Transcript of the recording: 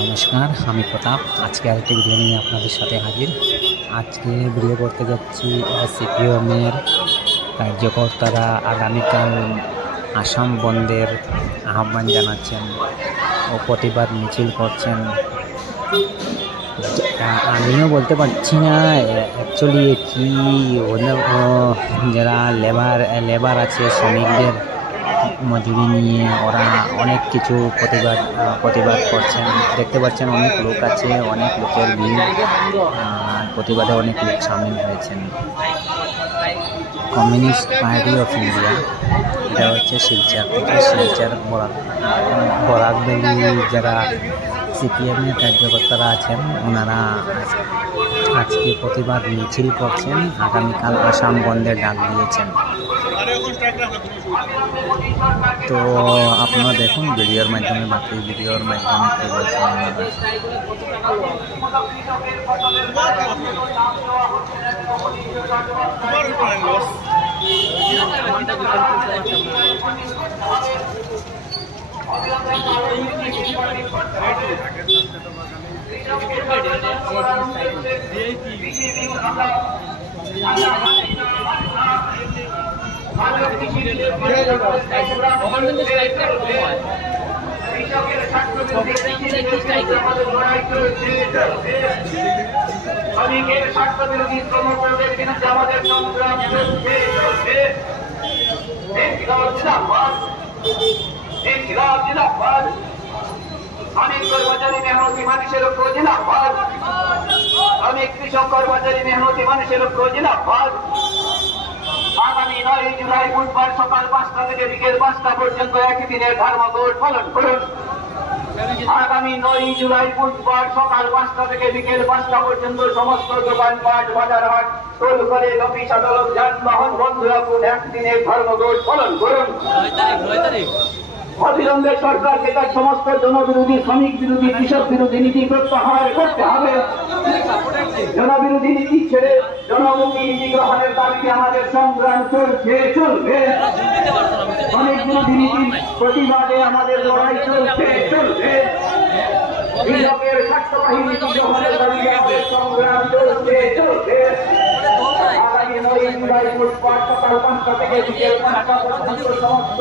নমস্কার, আমি প্রতাপ। আজকে আরেকটি ভিডিও নিয়ে আপনাদের সাথে হাজির। আজকে ভিডিও করতে যাচ্ছি সিপিএমের কার্যকর্তারা আগামীকাল আসাম বন্ধের আহ্বান জানাচ্ছেন ও প্রতিবাদ মিছিল করছেন। আমিও বলতে পারছি না অ্যাকচুয়ালি কি যারা লেবার আছে, শ্রমিকদের মজুরি নিয়ে ওরা অনেক কিছু প্রতিবাদ করছেন। দেখতে পাচ্ছেন অনেক লোক আছে, অনেক লোকের ভিড়, প্রতিবাদে অনেক লোক সামিল হয়েছেন। কমিউনিস্ট পার্টি অফ ইন্ডিয়া, এটা হচ্ছে শিলচর থেকে, শিলচর বরাক ভ্যালি যারা সিপিএমের কার্যকর্তারা আছেন ওনারা আজকে প্রতিবাদ মিছিল করছেন, আগামীকাল আসাম বন্ধের ডাক দিয়েছেন। তো আপনারা দেখুন ভিডিওর মাধ্যমে, বাকি ভিডিওর মাধ্যমে কী বলছেন শ্রমিকের স্বার্থ বিরোধী শ্রমকোডের বিরুদ্ধে আমাদের সংগ্রাম চলছে। শ্রমিক কর্মচারী মেহনতি মানুষের উপর জিন্দাবাদ, শ্রমিক কৃষক কর্মচারী মেহনতি মানুষের উপর জিন্দাবাদ। আগামী 9 জুলাই বুধবার সকাল 5টা থেকে বিকেল 5টা পর্যন্ত একই দিনের ধর্মঘট পালন করুন। আগামী 9 জুলাই বুধবার সকাল 5টা থেকে বিকেল 5টা পর্যন্ত সমস্ত দোকানপাট, বাজারহাট, টোল কলেজ, অফিস, আদালত, যানবাহন বন্ধ রাখুন। একদিনের ধর্মঘট পালন করুন। অবিলম্বে সরকারকে তার সমস্ত জনবিরোধী, শ্রমিক বিরোধী, কৃষক বিরোধী নীতি প্রত্যাহার করতে হবে। জনবিরোধী নীতি ছেড়ে জনমুখী নীতি গ্রহণের দাবিতে আমাদের সংগ্রাম চলবে। শ্রমিক বিরোধী নীতির প্রতিবাদে আমাদের লড়াই চলবে। কৃষকের স্বার্থবাহী নীতি গ্রহণের দাবিতে আমাদের সংগ্রাম চলবে। আগামী 9 জুলাই বুধবার সকাল 5টা থেকে বিকেল 5টা পর্যন্ত সমস্ত